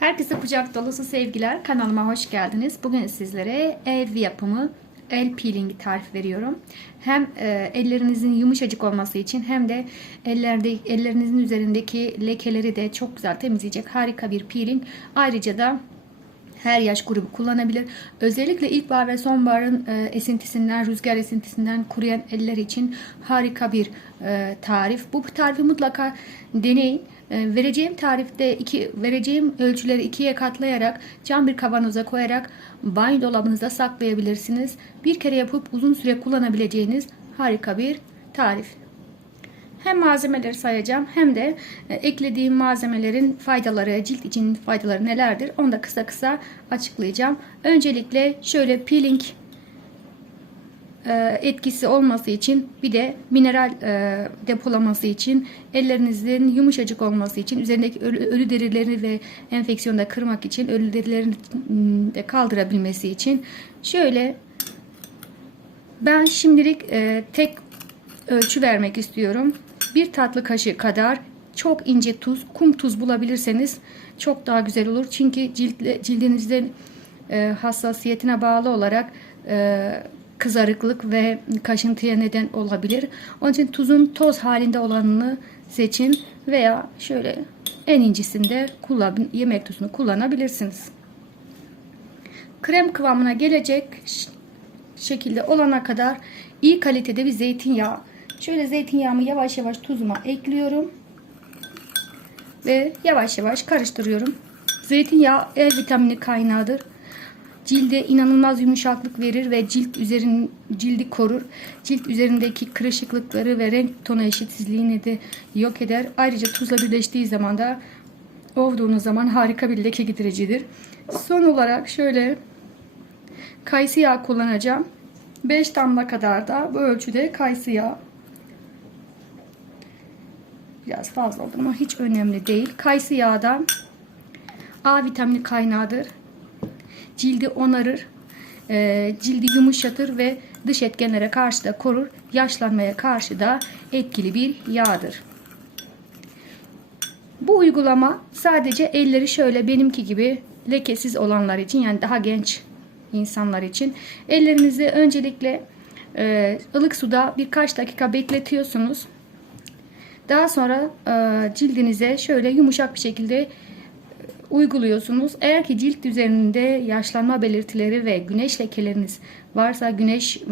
Herkese kucak dolusu sevgiler. Kanalıma hoş geldiniz. Bugün sizlere ev yapımı el peelingi tarif veriyorum. Hem e, ellerinizin yumuşacık olması için hem de ellerde ellerinizin üzerindeki lekeleri de çok güzel temizleyecek harika bir peeling. Ayrıca da her yaş grubu kullanabilir. Özellikle ilkbahar ve sonbaharın e, esintisinden, rüzgar esintisinden kuruyan eller için harika bir e, tarif. Bu tarifi mutlaka deneyin. E, vereceğim tarifte iki vereceğim ölçüleri ikiye katlayarak cam bir kavanoza koyarak banyo dolabınızda saklayabilirsiniz. Bir kere yapıp uzun süre kullanabileceğiniz harika bir tarif. Hem malzemeleri sayacağım hem de e, eklediğim malzemelerin faydaları, cilt için faydaları nelerdir onu da kısa kısa açıklayacağım. Öncelikle şöyle peeling e, etkisi olması için bir de mineral e, depolaması için ellerinizin yumuşacık olması için üzerindeki ölü, ölü derileri ve enfeksiyonu da kırmak için ölü derilerini de kaldırabilmesi için şöyle ben şimdilik tek ölçü vermek istiyorum. Bir tatlı kaşığı kadar çok ince tuz, kum tuz bulabilirseniz çok daha güzel olur. Çünkü cilt, cildinizde e, hassasiyetine bağlı olarak e, kızarıklık ve kaşıntıya neden olabilir. Onun için tuzun toz halinde olanını seçin veya şöyle en incisinde kullan, yemek tuzunu kullanabilirsiniz. Krem kıvamına gelecek şekilde olana kadar iyi kalitede bir zeytinyağı Şöyle zeytinyağımı yavaş yavaş tuzuma ekliyorum. Ve yavaş yavaş karıştırıyorum. Zeytinyağı E vitamini kaynağıdır. Cilde inanılmaz yumuşaklık verir ve cilt üzerin cildi korur. Cilt üzerindeki kırışıklıkları ve renk tonu eşitsizliğini de yok eder. Ayrıca tuzla birleştiği zaman da ovduğunuz zaman harika bir leke gidericidir. Son olarak şöyle kayısı yağı kullanacağım. 5 damla kadar da bu ölçüde kayısı yağı Biraz fazla oldu ama hiç önemli değil. Kayısı yağı da A vitamini kaynağıdır. Cildi onarır. E, cildi yumuşatır ve dış etkenlere karşı da korur. Yaşlanmaya karşı da etkili bir yağdır. Bu uygulama sadece elleri şöyle benimki gibi lekesiz olanlar için yani daha genç insanlar için ellerinizi öncelikle e, ılık suda birkaç dakika bekletiyorsunuz. Daha sonra e, cildinize şöyle yumuşak bir şekilde e, uyguluyorsunuz. Eğer ki cilt üzerinde yaşlanma belirtileri ve güneş lekeleriniz varsa güneş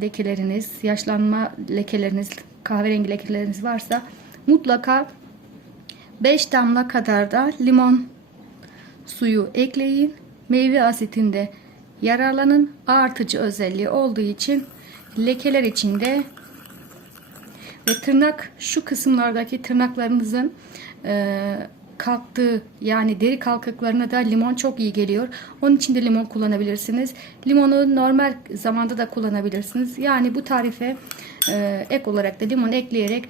lekeleriniz, yaşlanma lekeleriniz, kahverengi lekeleriniz varsa mutlaka 5 damla kadar da limon suyu ekleyin. Meyve asitinde yararlanın. Artıcı özelliği olduğu için lekeler içinde ve tırnak şu kısımlardaki tırnaklarınızın e, kalktığı yani deri kalkıklarına da limon çok iyi geliyor. Onun için de limon kullanabilirsiniz. Limonu normal zamanda da kullanabilirsiniz. Yani bu tarife e, ek olarak da limon ekleyerek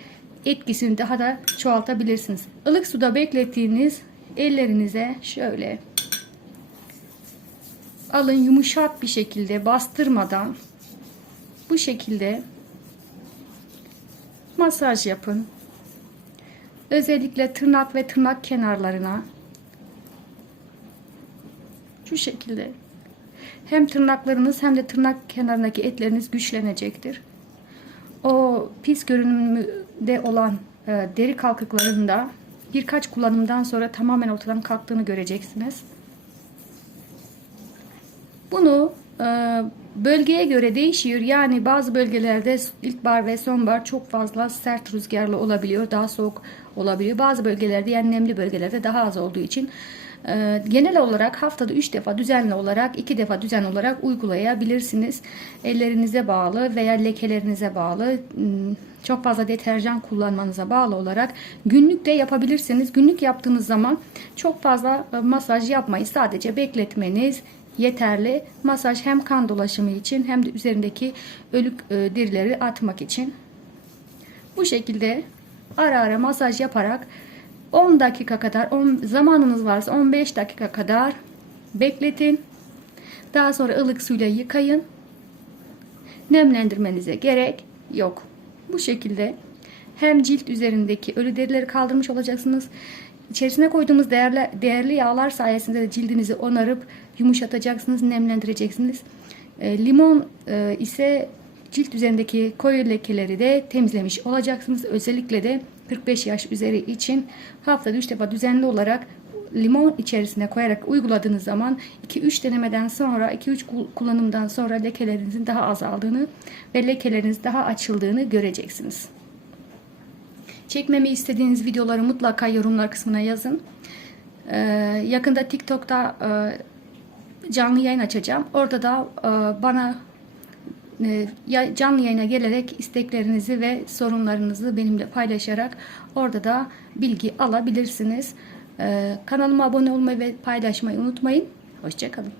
etkisini daha da çoğaltabilirsiniz. Ilık suda beklettiğiniz ellerinize şöyle alın yumuşak bir şekilde bastırmadan bu şekilde masaj yapın. Özellikle tırnak ve tırnak kenarlarına şu şekilde hem tırnaklarınız hem de tırnak kenarındaki etleriniz güçlenecektir. O pis görünümde olan e, deri kalkıklarında birkaç kullanımdan sonra tamamen ortadan kalktığını göreceksiniz. Bunu bölgeye göre değişiyor. Yani bazı bölgelerde ilkbahar ve sonbahar çok fazla sert rüzgarlı olabiliyor. Daha soğuk olabiliyor. Bazı bölgelerde yani nemli bölgelerde daha az olduğu için e, genel olarak haftada 3 defa düzenli olarak 2 defa düzenli olarak uygulayabilirsiniz. Ellerinize bağlı veya lekelerinize bağlı hmm, çok fazla deterjan kullanmanıza bağlı olarak günlük de yapabilirsiniz. Günlük yaptığınız zaman çok fazla e, masaj yapmayı sadece bekletmeniz yeterli. Masaj hem kan dolaşımı için hem de üzerindeki ölük e, derileri atmak için. Bu şekilde ara ara masaj yaparak 10 dakika kadar 10 zamanınız varsa 15 dakika kadar bekletin. Daha sonra ılık suyla yıkayın. Nemlendirmenize gerek yok. Bu şekilde hem cilt üzerindeki ölü derileri kaldırmış olacaksınız İçerisine koyduğumuz değerli, değerli yağlar sayesinde de cildinizi onarıp yumuşatacaksınız, nemlendireceksiniz. E, limon e, ise cilt üzerindeki koyu lekeleri de temizlemiş olacaksınız. Özellikle de 45 yaş üzeri için haftada 3 defa düzenli olarak limon içerisine koyarak uyguladığınız zaman 2-3 denemeden sonra 2-3 kullanımdan sonra lekelerinizin daha azaldığını ve lekeleriniz daha açıldığını göreceksiniz. Çekmemi istediğiniz videoları mutlaka yorumlar kısmına yazın. Ee, yakında TikTok'ta e, canlı yayın açacağım. Orada da e, bana e, canlı yayına gelerek isteklerinizi ve sorunlarınızı benimle paylaşarak orada da bilgi alabilirsiniz. Ee, kanalıma abone olmayı ve paylaşmayı unutmayın. Hoşçakalın.